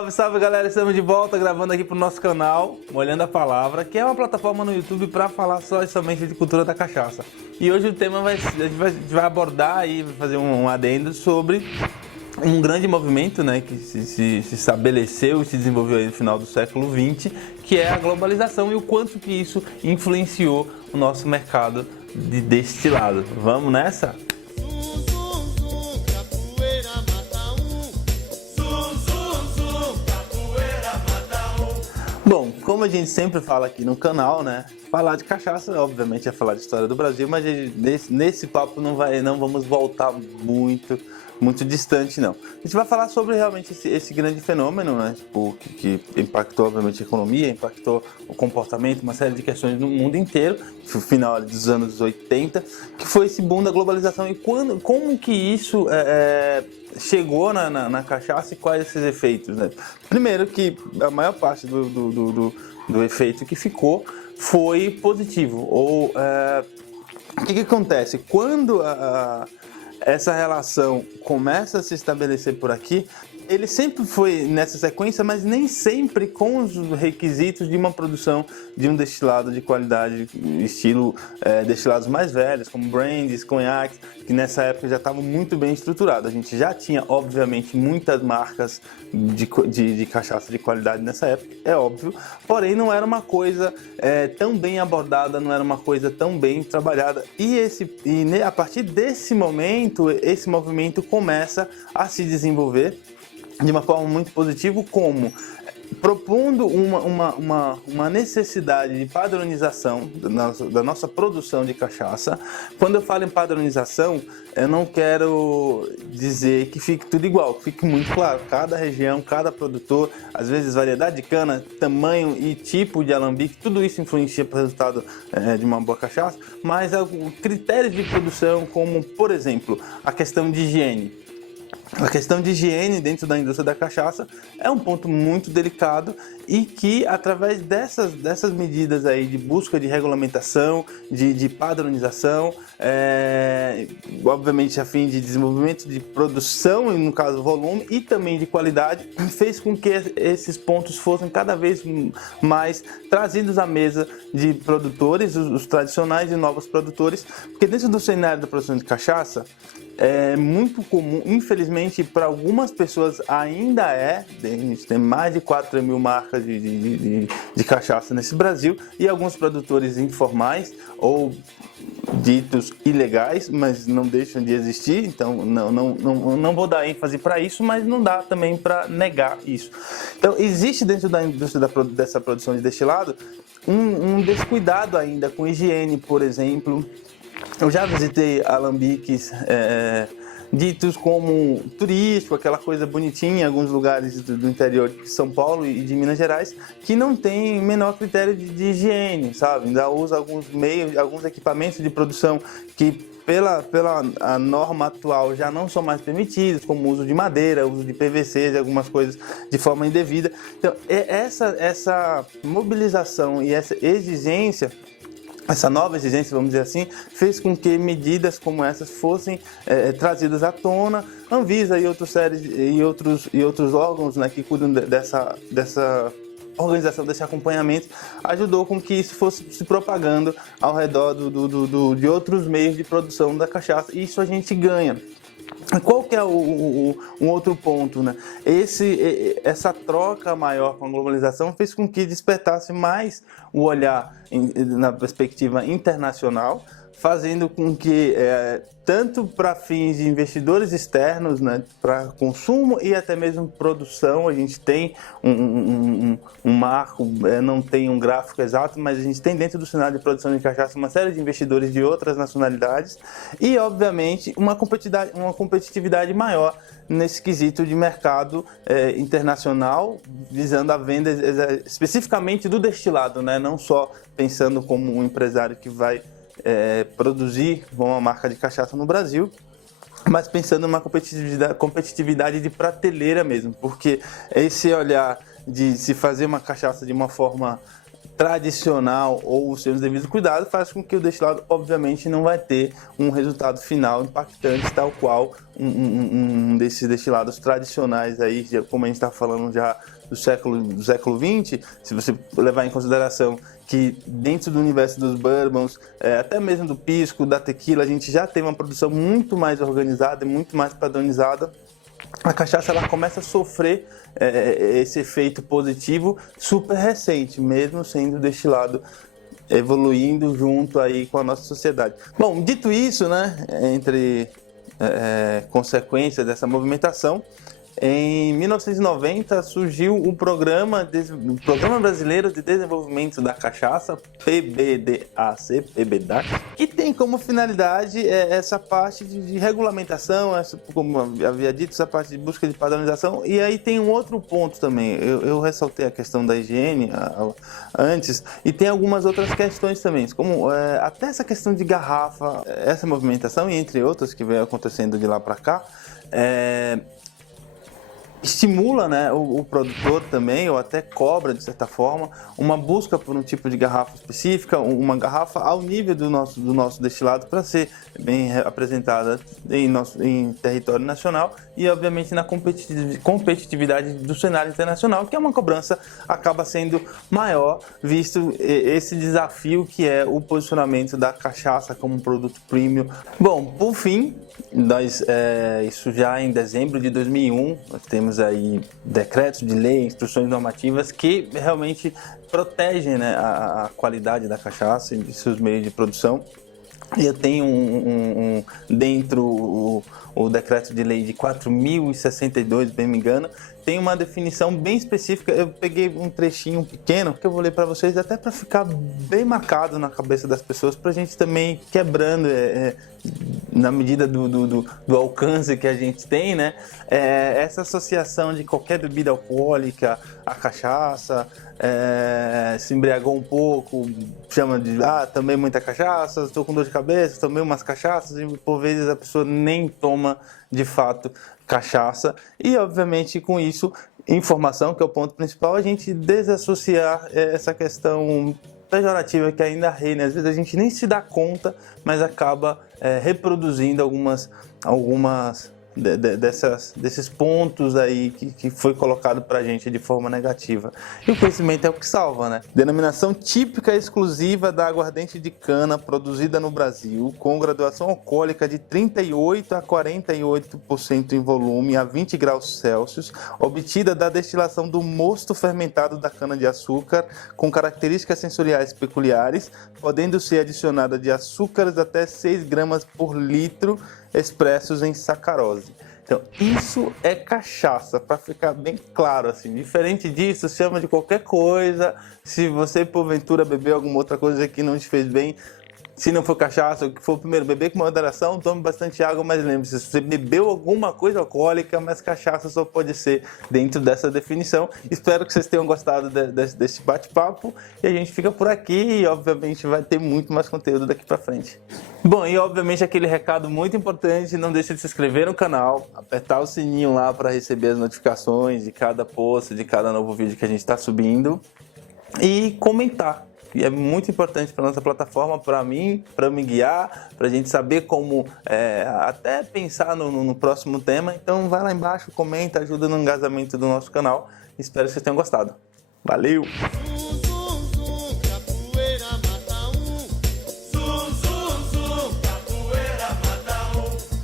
Salve, salve galera, estamos de volta gravando aqui pro nosso canal Molhando a Palavra, que é uma plataforma no YouTube para falar só e somente de cultura da cachaça. E hoje o tema a gente vai abordar e fazer um adendo sobre um grande movimento, né, que se estabeleceu e se desenvolveu aí no final do século XX, que é a globalização e o quanto que isso influenciou o nosso mercado de destilado. Vamos nessa? Bom, como a gente sempre fala aqui no canal, né? Falar de cachaça, obviamente, é falar de história do Brasil, mas nesse papo não vamos voltar muito distante, não. A gente vai falar sobre realmente esse grande fenômeno, né? Tipo, que impactou, obviamente, a economia, impactou o comportamento, uma série de questões no mundo inteiro, no final dos anos 80, que foi esse boom da globalização e como que isso chegou na cachaça e quais esses efeitos, né? Primeiro que a maior parte do efeito que ficou foi positivo, ou o que acontece? Quando essa relação começa a se estabelecer por aqui, ele sempre foi nessa sequência, mas nem sempre com os requisitos de uma produção de um destilado de qualidade, estilo destilados mais velhos, como brandies, conhaques, que nessa época já estavam muito bem estruturados. A gente já tinha, obviamente, muitas marcas de cachaça de qualidade nessa época, é óbvio, porém não era uma coisa tão bem abordada, não era uma coisa tão bem trabalhada. E a partir desse momento, esse movimento começa a se desenvolver de uma forma muito positiva, como propondo uma necessidade de padronização da nossa produção de cachaça. Quando eu falo em padronização, eu não quero dizer que fique tudo igual, que fique muito claro, cada região, cada produtor, às vezes variedade de cana, tamanho e tipo de alambique, tudo isso influencia para o resultado de uma boa cachaça, mas critérios de produção, como por exemplo, a questão de higiene. A questão de higiene dentro da indústria da cachaça é um ponto muito delicado e que, através dessas medidas aí de busca de regulamentação, de padronização, obviamente a fim de desenvolvimento de produção, no caso volume, e também de qualidade, fez com que esses pontos fossem cada vez mais trazidos à mesa de produtores, os tradicionais e novos produtores, porque dentro do cenário da produção de cachaça, é muito comum, infelizmente, para algumas pessoas ainda a gente tem mais de 4 mil marcas de cachaça nesse Brasil e alguns produtores informais ou ditos ilegais, mas não deixam de existir, então não vou dar ênfase para isso, mas não dá também para negar isso. Então existe dentro da indústria dessa produção de destilado um descuidado ainda com higiene, por exemplo. Eu já visitei alambiques ditos como turístico, aquela coisa bonitinha em alguns lugares do interior de São Paulo e de Minas Gerais, que não tem menor critério de higiene, sabe? Ainda usa alguns meios, alguns equipamentos de produção que pela a norma atual já não são mais permitidos, como o uso de madeira, o uso de PVC, de algumas coisas de forma indevida. Então, essa mobilização e essa exigência, essa nova exigência, vamos dizer assim, fez com que medidas como essas fossem trazidas à tona. Anvisa e outros órgãos, né, que cuidam dessa organização, desse acompanhamento, ajudou com que isso fosse se propagando ao redor de outros meios de produção da cachaça, e isso a gente ganha. Qual que é um outro ponto, né? Essa troca maior com a globalização fez com que despertasse mais o olhar na perspectiva internacional, fazendo com que, tanto para fins de investidores externos, né, para consumo e até mesmo produção, a gente tem um marco, não tem um gráfico exato, mas a gente tem dentro do cenário de produção de cachaça uma série de investidores de outras nacionalidades e, obviamente, uma competitividade maior nesse quesito de mercado internacional, visando a venda especificamente do destilado, né, não só pensando como um empresário que vai produzir uma marca de cachaça no Brasil, mas pensando numa competitividade de prateleira mesmo, porque esse olhar de se fazer uma cachaça de uma forma tradicional ou sem os devidos cuidados, faz com que o destilado, obviamente, não vai ter um resultado final impactante, tal qual um desses destilados tradicionais aí, como a gente está falando já do século XX, se você levar em consideração que dentro do universo dos bourbons, até mesmo do pisco, da tequila, a gente já tem uma produção muito mais organizada e muito mais padronizada. A cachaça ela começa a sofrer esse efeito positivo super recente, mesmo sendo destilado evoluindo junto aí com a nossa sociedade. Bom, dito isso, né, entre consequências dessa movimentação, em 1990 surgiu o Programa Brasileiro de Desenvolvimento da Cachaça, PBDAC, que tem como finalidade essa parte de regulamentação, como havia dito, essa parte de busca de padronização. E aí tem um outro ponto também, eu ressaltei a questão da higiene antes, e tem algumas outras questões também, como até essa questão de garrafa, essa movimentação, e entre outras que vem acontecendo de lá para cá, estimula, né, o produtor também, ou até cobra, de certa forma, uma busca por um tipo de garrafa específica, uma garrafa ao nível do nosso destilado para ser bem apresentada em território nacional e, obviamente, na competitividade do cenário internacional, que é uma cobrança acaba sendo maior, visto esse desafio que é o posicionamento da cachaça como um produto premium. Bom, por fim, isso já em dezembro de 2001, nós temos aí decretos de lei, instruções normativas que realmente protegem, né, a qualidade da cachaça e de seus meios de produção. E eu tenho dentro o decreto de lei de 4.062, bem me engano, tem uma definição bem específica. Eu peguei um trechinho pequeno que eu vou ler para vocês, até para ficar bem marcado na cabeça das pessoas, para a gente também quebrando na medida do alcance que a gente tem, né? Essa associação de qualquer bebida alcoólica, a cachaça, se embriagou um pouco, chama de tomei muita cachaça, estou com dor de cabeça, tomei umas cachaças, e por vezes a pessoa nem toma de fato cachaça. E obviamente com isso, informação, que é o ponto principal, a gente desassociar essa questão pejorativa que ainda reina. Às vezes a gente nem se dá conta, mas acaba reproduzindo algumas desses pontos aí que foi colocado pra gente de forma negativa. E o conhecimento é o que salva, né? Denominação típica exclusiva da aguardente de cana produzida no Brasil, com graduação alcoólica de 38% a 48% em volume a 20 graus Celsius, obtida da destilação do mosto fermentado da cana-de-açúcar, com características sensoriais peculiares, podendo ser adicionada de açúcares até 6 gramas por litro, expressos em sacarose. Então, isso é cachaça, para ficar bem claro, assim. Diferente disso, chama de qualquer coisa. Se você, porventura, bebeu alguma outra coisa que não te fez bem, se não for cachaça, o que for primeiro, beber com moderação, tome bastante água, mas lembre-se, se você bebeu alguma coisa alcoólica, mas cachaça só pode ser dentro dessa definição. Espero que vocês tenham gostado desse bate-papo e a gente fica por aqui e, obviamente, vai ter muito mais conteúdo daqui pra frente. Bom, e obviamente aquele recado muito importante, não deixe de se inscrever no canal, apertar o sininho lá para receber as notificações de cada post, de cada novo vídeo que a gente está subindo e comentar. E é muito importante para nossa plataforma, para mim, para me guiar, para a gente saber como até pensar no próximo tema. Então vai lá embaixo, comenta, ajuda no engajamento do nosso canal. Espero que vocês tenham gostado. Valeu!